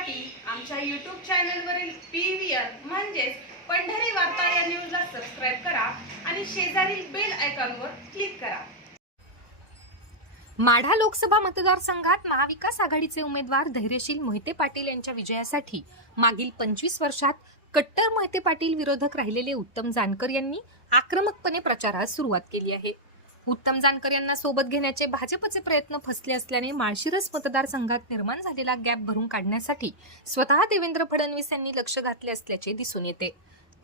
पाहण्यासाठी आमच्या यूट्यूब चॅनलवरील पी व्ही आर म्हणजेच पंढरी वार्ता या न्यूजला सबस्क्राईब करा आणि शेजारील बेल आयकॉनवर क्लिक करा. माढा लोकसभा मतदारसंघात महाविकास आघाडीचे उमेदवार धैर्यशील मोहिते पाटील यांच्या विजयासाठी मागील पंचवीस वर्षात कट्टर मोहिते पाटील विरोधक राहिलेले उत्तम जानकर यांनी आक्रमकपणे प्रचारास सुरुवात केली आहे. उत्तम जानकर यांना सोबत घेण्याचे भाजपचे प्रयत्न फसले असल्याने माळशिरस मतदारसंघात निर्माण झालेला गॅप भरून काढण्यासाठी स्वतः देवेंद्र फडणवीस यांनी लक्ष घातले असल्याचे दिसून येते.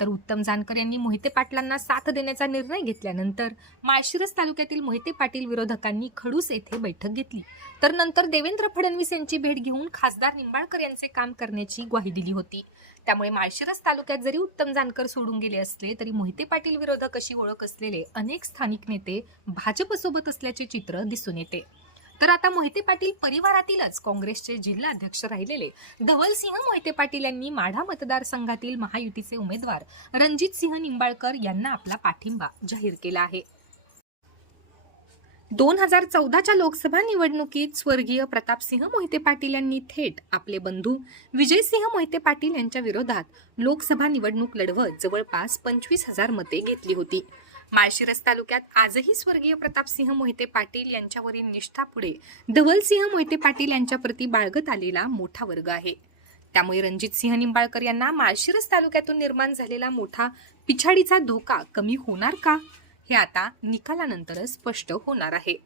तर उत्तम जानकर यांनी मोहिते पाटलांना साथ देण्याचा निर्णय घेतल्यानंतर माळशिरस तालुक्यातील मोहिते पाटील विरोधकांनी खडूस येथे बैठक घेतली. तर नंतर देवेंद्र फडणवीस यांची भेट घेऊन खासदार निंबाळकर यांचे काम करण्याची ग्वाही दिली होती. त्यामुळे माळशिरस तालुक्यात जरी उत्तम जानकर सोडून गेले असले तरी मोहिते पाटील विरोधक अशी ओळख असलेले अनेक स्थानिक नेते भाजपसोबत असल्याचे चित्र दिसून येते. तर आता मोहिते पाटील परिवारातीलच काँग्रेसचे जिल्हाध्यक्ष राहिलेले. धवलसिंह मोहिते पाटील यांनी माढा मतदारसंघातील महायुतीचे उमेदवार रणजित सिंह निंबाळकर यांना आपला पाठिंबा जाहीर केला आहे. दोन हजार चौदाच्या लोकसभा निवडणुकीत स्वर्गीय प्रतापसिंह मोहिते पाटील यांनी थेट आपले बंधू विजयसिंह मोहिते पाटील यांच्या विरोधात लोकसभा निवडणूक लढवत जवळपास पंचवीस हजार मते घेतली होती. माळशिरस तालुक्यात आजही स्वर्गीय प्रतापसिंह मोहिते पाटील यांच्यावरील निष्ठापुढे धवलसिंह मोहिते पाटील यांच्याप्रती बाळगत आलेला मोठा वर्ग आहे. त्यामुळे रणजित सिंह निंबाळकर यांना माळशिरस तालुक्यातून निर्माण झालेला मोठा पिछाडीचा धोका कमी होणार का? हे आता निकालानंतरच स्पष्ट होणार आहे.